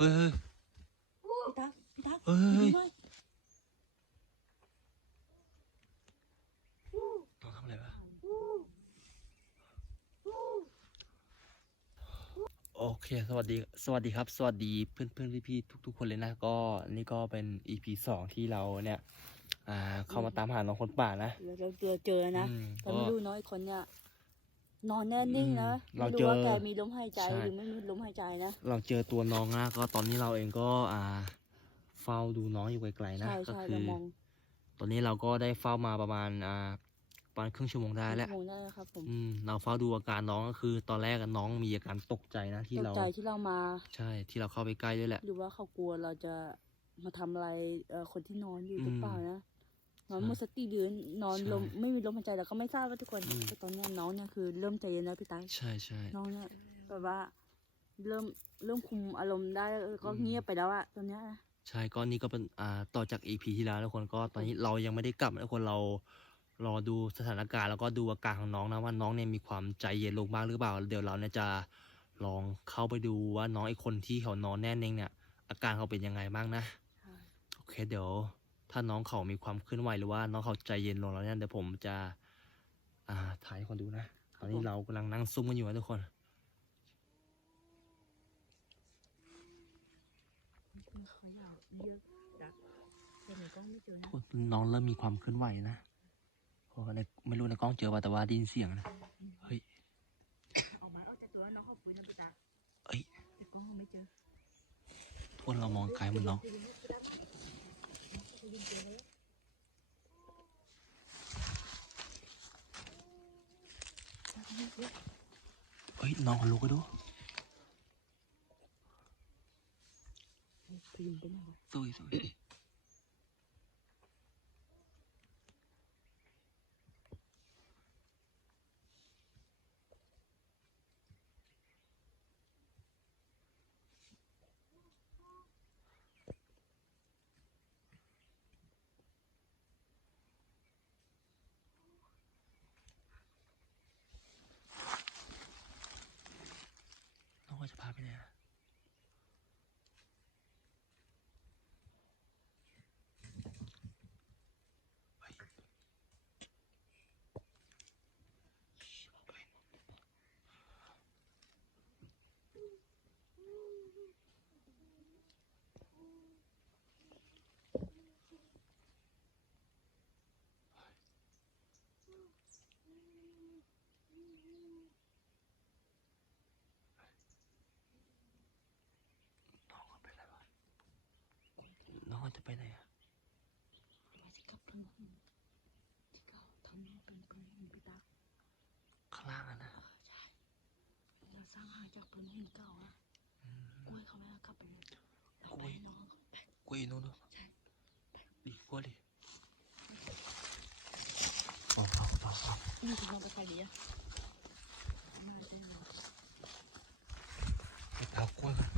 เฮ้ยพี่ตั๊กพี่ตั๊กเฮ้ยดูหน่อยน้องทำอะไรวะโอเค สวัสดี สวัสดีครับ สวัสดีเพื่อนเพื่อนพี่พี่ๆทุก ๆ คนเลยนะ ก็นี่ก็เป็น EP สองที่เราเนี่ย อ่า เข้ามาตามหาน้องคนป่านะ เราเราเจอเจอนะอืมแต่ไม่รู้น้อยคนเนี่ย นอนแน่นิ่งนะอืมเราไม่เจรู้อว่าแกมีลมหายใจใช่หรือไม่มีลมหายใจนะเราเจอตัวน้องนะก็ตอนนี้เราเองก็อ่า เฝ้าดูน้องอยู่ไกลๆนะใช่ก็ใช่คืเราอมองตอนนี้เราก็ได้เฝ้ามาประมาณอ่าประมาณครึ่งชั่วโมงได้แล้วชั่วโมงได้แล้วครับผมอืมเราเฝ้าดูอาการน้องก็คือ ตอนแรกอะน้องมีอาการตกใจนะที่ตกเราใจที่เรามา ใช่ที่เราเข้าไปใกล้ด้วยแหละหรือว่าเขากลัวเราจะมาทำอะไรเอ่อคนที่นอนอยู่อืมหรือเปล่านะ นอนใช่หมดสติหรือนอนใช่ลมไม่มีลมหายใจเราก็ไม่ทราบว่าทุกคนอืมแต่ตอนเนี้ยน้องเนี่ยคือเริ่มใจเย็นแล้วพี่ตั๊กใช่ใช่น้องเนี่ยแบบว่า เริ่มเริ่มคุมอารมณ์ได้แล้วก็อืมเงียบไปแล้วอะตอนเนี้ยนะใช่ก็นี่ก็เป็นอ่าต่อจาก EP ที่แล้วทุกคนก็ตอนนี้เรายังไม่ได้กลับนะทุกคนเรารอดูสถานการณ์แล้วก็ดูอาการของน้องนะว่าน้องเนี่ยมีความใจเย็นลงบ้างหรือเปล่า เดี๋ยวเราเนี่ยจะลองเข้าไปดูว่าน้องไอ้คนที่เขานอนแน่นิ่งเนี่ย อาการเขาเป็นยังไงบ้างนะใช่โอเคเดี๋ยว ถ้าน้องเขามีความเคลื่อนไหวหรือว่าน้องเขาใจเย็นลงแล้วเนี่ยเดี๋ยวผมจะ อ่าถ่ายให้คนดูนะ ตอนนี้เรากำลังนั่งซุ่มกันอยู่นะทุกคน เขาอยากเยอะจัดแต่หนูก็ไม่เจอนะน้องเริ่มมีความเคลื่อนไหวนะเพราะว่าในไม่รู้ในกล้องเจอป่ะแต่ว่าได้ยินเสียงนะ เฮ้ย ออกมาออกจากตัวน้องเขาฟื้นนะพี่ตาเอ้ยแต่ก็ไม่เจอ ทุกคนเรามองไกลเหมือนน้องเฮ้ยน้องเขาลุกก็ดูพิมพ์เป็นอะไรสวยสวยน้องเขาจะพาไปไหนอะเฮ้ยเฮ้ยน้องเขาไปไหนวะน้องเขา จะไปไหนอะมาสิกับเพื่อนที่เขาทำให้เป็นเพื่อนหินพี่ตาข้างล่างอะนะใช่เราสร้างหาจากเพื่อนหินเก่าอะกล้วยเขาไม่ให้กลับไปเลยเราไปน้องไปกล้วยนู่นเนอะใช่ดิกล้วยดิเบาเบาเบาเบานี่ถึงเราไปใครดีอะมาได้เลย ไปเอากล้วยก่อน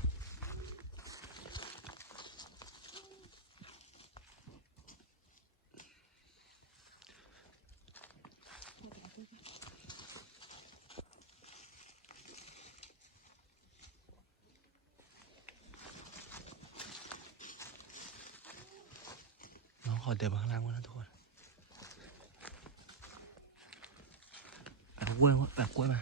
น้องขอ เดินมาข้างล่างก่อนะทุกคนเอากล้วยแบบกล้วยมา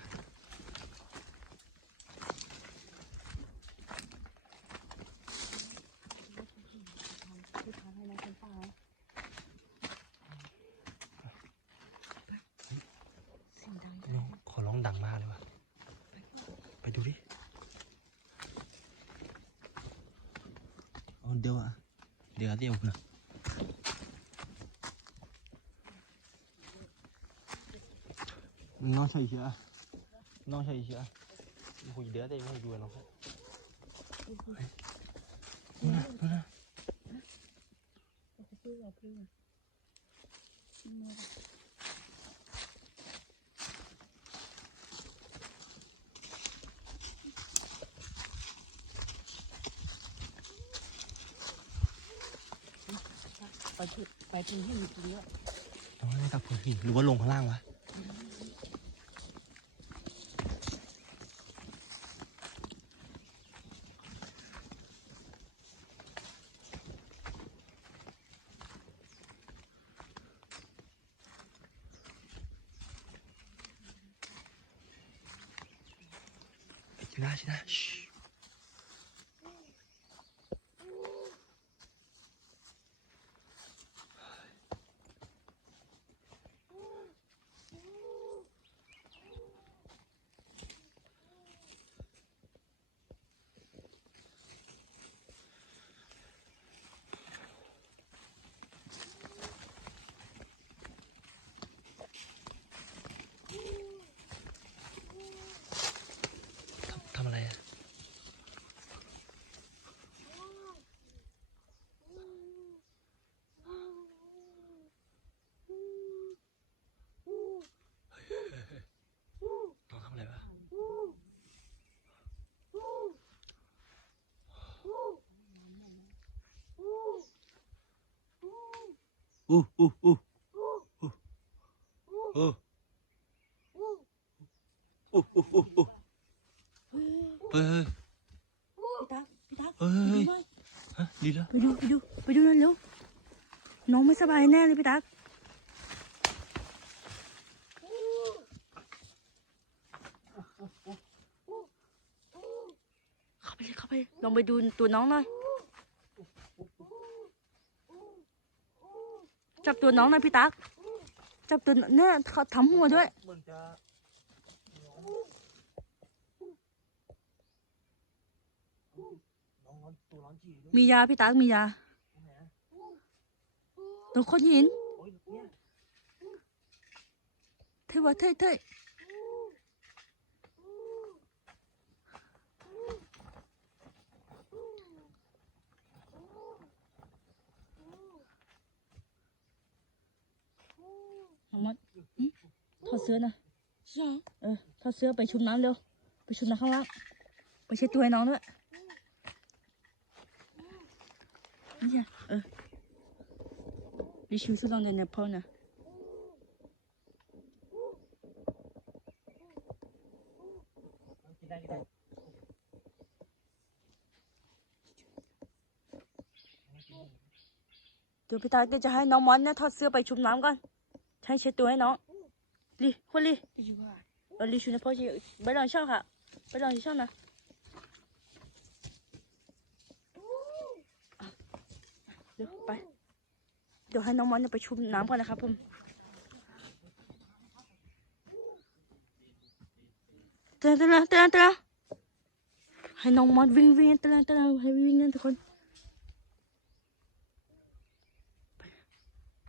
น้องขอร้องดังมากเลยว่ะไปดูดิเอาเดี๋ยวอะเดี๋ยวเดี๋ยวนะ น้องใช่เชื่อน้องใช่เชื่อคุยเดี๋ยวได้ไม่ดูน้องนู่นนะนู่นนะเพื่อนเพื่อนไปที่ไปที่หินเยอะน้องได้กับพื้นหินหรือว่าลงข้างล่างวะ ชินะชินะชิทำทำอะไรอะน้องทำอะไรวะ อู้อู้อู้อู้อู้อู้อู้อู้เฮ้ยพี่ตั๊กพี่ตั๊กเฮ้ยไปดูหน่อยฮะดีแล้วไปดูไปดูไปดูนั่นเร็วน้องไม่สบายแน่เลยพี่ตั๊กเข้าไปเลยเข้าไปลองไปดูตัวน้องหน่อย จับตัวน้องนะพี่ตักจับตัวเนี่ยเขาทำหัวด้วยมียาพี่ตักมียาตัวคนหินเทวะเท่เท่ ถอดเสื้อนะเออถอดเสื้อไปชุบน้ำเร็ว ไปชุบน้ำข้างล่าง ไปเช็ดตัวให้น้องด้วยนี่เออดิชิวสุดลองในเนปอลนะเดี๋ยวพี่ตาก็จะให้น้องมอนเนี่ยถอดเสื้อไปชุบน้ำก่อนใช้เช็ดตัวให้น้อง ลีคนลีเออลีชุนพ่อจีไปลองช่องค่ะไปลองช่องนะอะเดี๋ยวไป เดี๋ยวให้น้องมอนเนี่ยไปชุบน้ำก่อนนะครับผมเตือนเตือนเตือนเตือนให้น้องมอนวิ่งวิ่งเตือนเตือนให้วิ่งกันทุกคน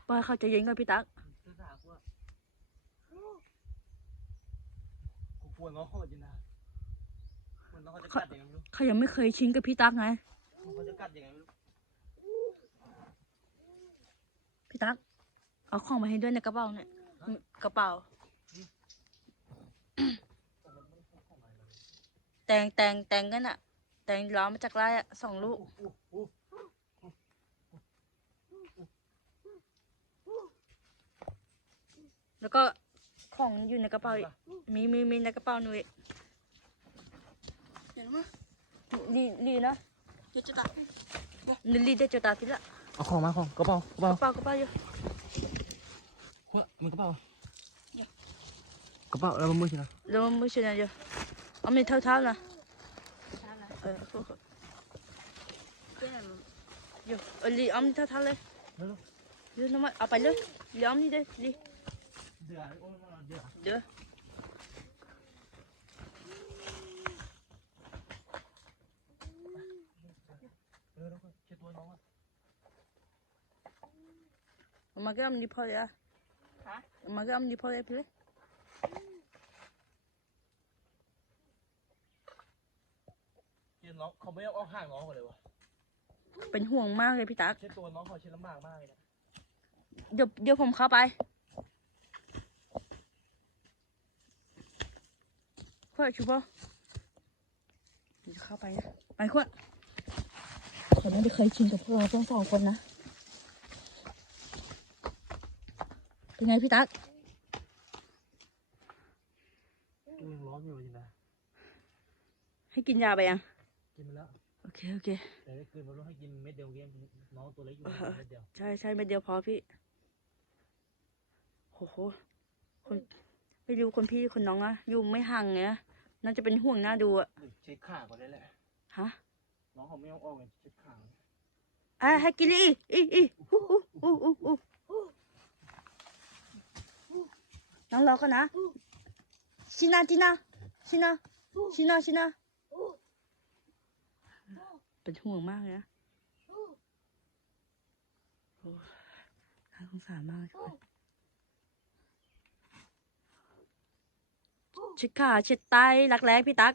ปล่อยเขาใจะเย็นก่อนพี่ตั๊กเสื้อสาวกูอะ กูปวดงอคอจริงนะเหมือนน้องเขาจะกัดยังไงไม่รู้เขายังไม่เคยชินกับพี่ตั๊กไงเขาจะกัดยังไงไม่รู้พี่ตั๊กเอาของมาให้ด้วยในกระเป๋าเนี่ยกระเป๋า แตงแตงแตงกันอะแตงล้อมมาจากไร่อะสองลูก อู้อู้แล้วก็ ของอยู่ในกระเป๋าอีกมีมีมีในกระเป๋าหนูอีกเดี๋ยวนะลีลีนะเดี๋ยวจะตัดลีลีได้จุดตาทีละเอาของมาของกระเป๋ากระเป๋ากระเป๋ากระเป๋าอยู่วะมีกระเป๋ากระเป๋าแล้วมันมือใช่ไหมแล้วมือชนะอยู่เอามีเท่าเท่าๆนะเออพวกแก้มอยู่เออลีเอามีเท่าเท่าๆเลยแล้วเดี๋ยวน้องมาเอาไปเลยลีเอามีเด้ลี เดือดโอ้ยเดือดเดี๋ยวเออแล้วก็เช็ดตัวน้องอะมาก็มีพอเลยอะมาก็มีพอเลยพี่เลยเช็ดน้องเขาไม่เอาห่างน้องเขาเลยวะเป็นห่วงมากเลยพี่ตั๊กเช็ดตัวน้องเขาเช็ดลำบากมากเลยนะ เดี๋ยวเดี๋ยวผมเข้าไป วดชูบอเดี๋ยวเข้าไปนะไปขวดผมไม่ได้เคยชินกับพวกเราทั้งสองคนนะ เป็นไงพี่ตั๊กตัวยังร้อนอยู่เลยนะ ให้กินยาไปยัง กินไปแล้ว โอเค โอเค แต่ได้คืนเราต้องให้กินเม็ดเดียวเองน้องตัวเล็กอยู่ให้กินเม็ดเดียว ใช่ใช่เม็ดเดียวพอพี่โหโหคนไม่รู้คนพี่คนน้องอะอยู่ไม่ห่างไง น่าจะเป็นห่วงหน้าดูอะเช็คขาก่อนได้แหละฮะน้องเขาไม่ยอมออกเลยเช็คขาอะให้กินเลยอีอีอีอู้อู้อู้อู้อู้น้องรอก่อนนะชินาชินาชินาชินาชินาเป็นห่วงมากเลยนะโอ้น่าสงสารมากเลยทุกคน เช็ดขาเช็ดไตรักแร้พี่ตั๊ก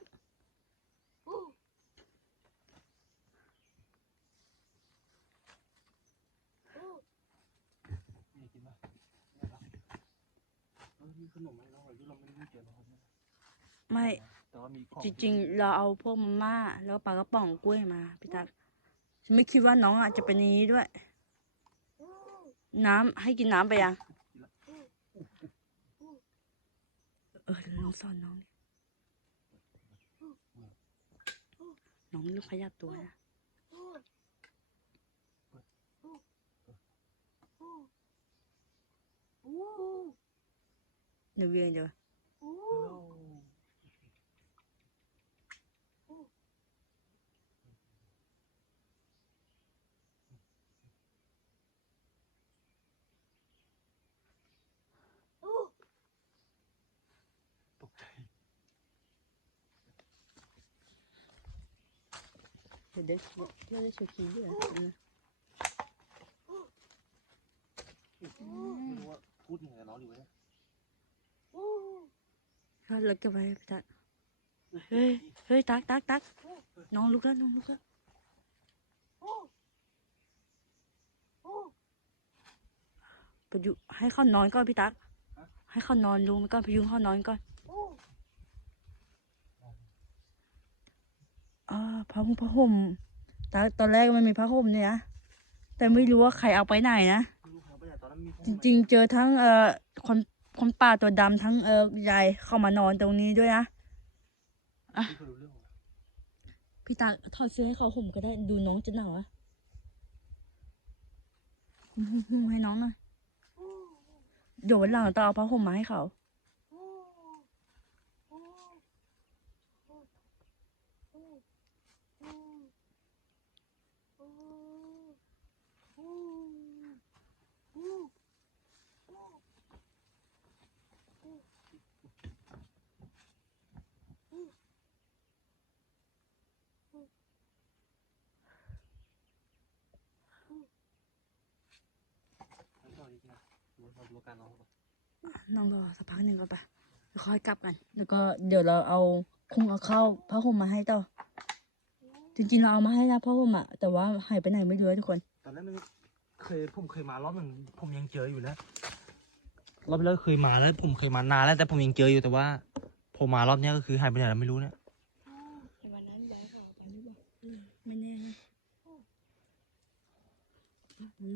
ไม่ จริงๆ เราเอาพวกมาม่าแล้วปลากระป๋องกล้วยมาพี่ตั๊กฉันไม่คิดว่าน้องอะจะเป็นนี้ด้วย น้ำให้กินน้ำไปยัง เออน้องสอนน้องดิน้องลูกขยับตัวนะเดี๋ยวเวียนเดี๋ยว ตกใจ เดี๋ยวเดี๋ยวเดี๋ยวได้ชูคีด้วยนะไม่รู้ว่าพูดยังไงกับน้องดีวะเนี่ยถ้าเลิกกันไปพี่ตั๊กเฮ้ยเฮ้ยตักตักตักน้องลุกแล้วน้องลุกแล้วไปอยู่ให้เขา ผ้าห่มผ้าห่มตาตอนแรกมันมีผ้าห่มเนี่ยนะแต่ไม่รู้ว่าใครเอาไปไหนนะไม่รู้ครับว่าตอนนั้นมีจริง ๆ เจอทั้งเอ่อคนคนป่าตัวดำทั้งเอ่อยายเข้ามานอนตรงนี้ด้วยนะๆไม่เคยรู้เรื่องหรอกพี่ตาถอดเสื้อให้เขาห่มก็ได้ดูน้องจะหนาวอะห่มให้น้องหน่อยเดี๋ยววันหลังต้องเอาผ้าห่มมาให้เขา ให้ต่อดีนะดูว่า เราดูอาการน้องก่อนน้องรอสักพักหนึ่งก่อนปะเดี๋ยวค่อยกลับกัน แล้วก็เดี๋ยวเราเอาคงเอาเข้าวผ้าห่มมาให้ต่อ จริงๆเราเอามาให้นะผ้าห่มอะแต่ว่าหายไปไหนไม่รู้อะทุกคน ตอนนั้นมันเคยผมเคยมารอบหนึ่งผมยังเจออยู่แล้วรอบแรกเคยมาแล้ว ผมเคยมานานแล้วแต่ผมยังเจออยู่แต่ว่าพอมารอบเนี้ยก็คือหายไปไหนแล้วไม่รู้เนี่ยวันนั้นย้ายเขาไปหรือเปล่าไม่แน่นะ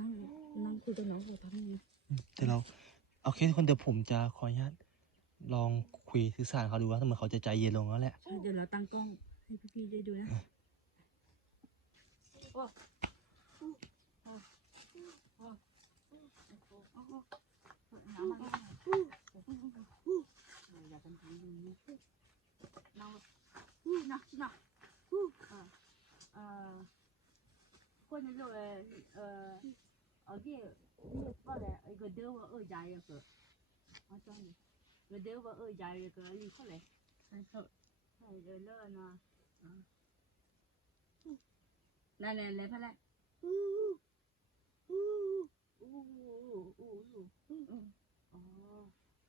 นั่งนั่งคุยกับน้องก่อนแป๊บนึงเดี๋ ยวเราโอเคทุกคนเดียวผมจะขออนุญาตลองคุยสื่อสารเขาดูว่าทำไมเขาจะใจเย็นลงแล้วแหละ ใช่เดี๋ยวเราตั้งกล้องให้พี่ๆได้ดูนะ quân rồi ờ ở cái cái bao là cái đứa vào ở dài rồi ở trong này cái đứa vào ở dài rồi cái gì khó lẽ hay sợ hay rồi lỡ nó này này lấy phải lại ờ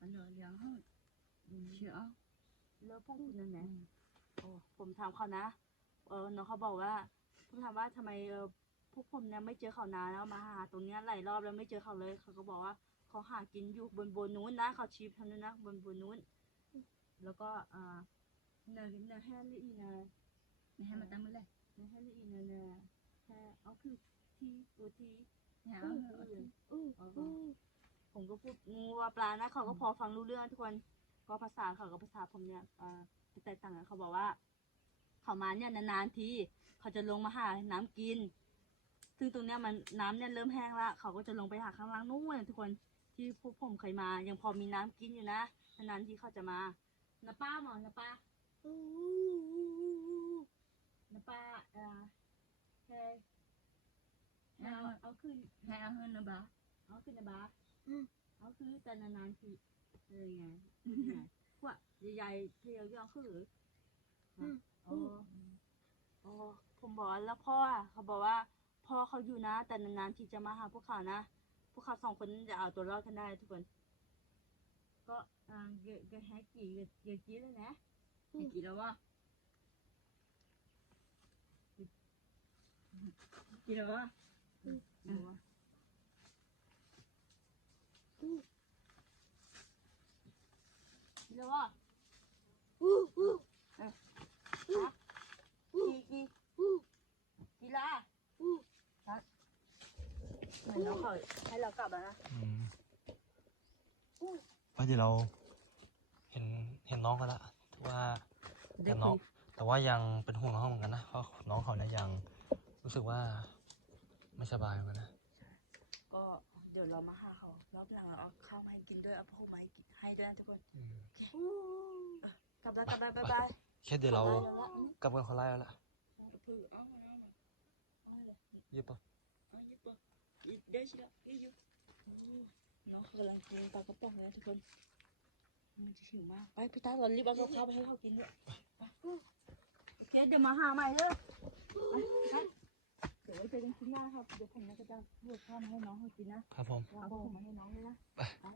anh rồi giờ hơn chưa แล้วพวกคุณนั่นแหละโอ้ผมถามเขานะ เออน้องเขาบอกว่าผมถามว่าทำไมเออ พวกผมเนี่ยไม่เจอเขานานแล้วมาหาตรงเนี้ยหลายรอบแล้วไม่เจอเขาเลย เขาก็บอกว่าเขาหากินอยู่บนบนนู้นนะเขาชี้ทางนู้นนะบนบนนู้น แล้วก็อ่าเนยเนยแฮลี่อีนะไม่ให้มาตั้งเมื่อไหร่เนยแฮลี่อีนะเนี่ยแค่เอาคือทีตัวทีไม่เอเอาอเออเออผมก็พูดงูว่าปลานะเขาก็พอฟังรู้เรื่องทุกคนเพราะภาษาเขากับภาษาผมเนี่ยอ่าแตกต่างกันเขาบอกว่า เขามาเนี่ยนานๆทีเขาจะลงมาหาน้ำกิน ซึ่งตรงเนี้ยมันน้ำเนี่ยเริ่มแห้งละเขาก็จะลงไปหาข้างล่างนู้นนะทุกคนที่พวกผมเคยมา ยังพอมีน้ำกินอยู่นะนานๆที่เขาจะมานะป้าหมอนะป้าน้ำปลาเอ่อเฮ้ยเอาเอาขึ้นให้อาหารนะบ้าเอาขึ้นนะบ้าเอาคือแต่นานๆทีเออไงพวกใหญ่ๆที่เราย่องคือโอ้โอ้ผมบอกแล้วพ่ออะเขาบอกว่า พ่อเขาอยู่นะ แต่นานๆทีจะมาหาพวกเขานะ พวกเขาสองคนจะเอาตัวรอดกันได้ทุกคน ก็อ่าเกเกแฮกกี่เกเกกี้เลยนะให้กินแล้ววะกินแล้ววะ ดูว่าแล้วว่ากี่กี่กี่ละฮะเหมื อนเราเขาให้เรากลับแล้วนะไปเดี๋ยวเรา เห็นเห็นน้องกันละว่าแต่น้อง แต่ว่ายังเป็นห่วงน้องเหมือนกันนะเพราะน้องเขาเนี่ยยังรู้สึกว่าไม่สบายเหมือนกันนะก็เดี๋ยวเรามาหาเขารอบหลังเราเอาข้าวมาให้กินด้วยเอาผ้าห่มมาให้กินให้ด้วยนะทุกคนอืมกลับแล้วกลับแล้วบ๊ายบาย แค่เดี๋ยวเราไปแล้วละกลับกันคนไล่แล้วล่ะเพื่อเอามาเอามาเอาเลยเยี่ยมปะ ได้ชิละเอ้ยยุน้องกำลังกินปลากระป๋องเลยทุกคน มันจะหิวมาก ไปพี่ตาเรารีบเอากับข้าวไปให้เขากินเลยเคเดี๋ยวมาหาใหม่เลยไปเดี๋ยวไว้เจอกันที่หน้าครับ เดี๋ยวผมจะจะบวกข้าวมาให้น้องเขากินนะครับผมเอาผ้าวมมาให้น้องเลยนะไป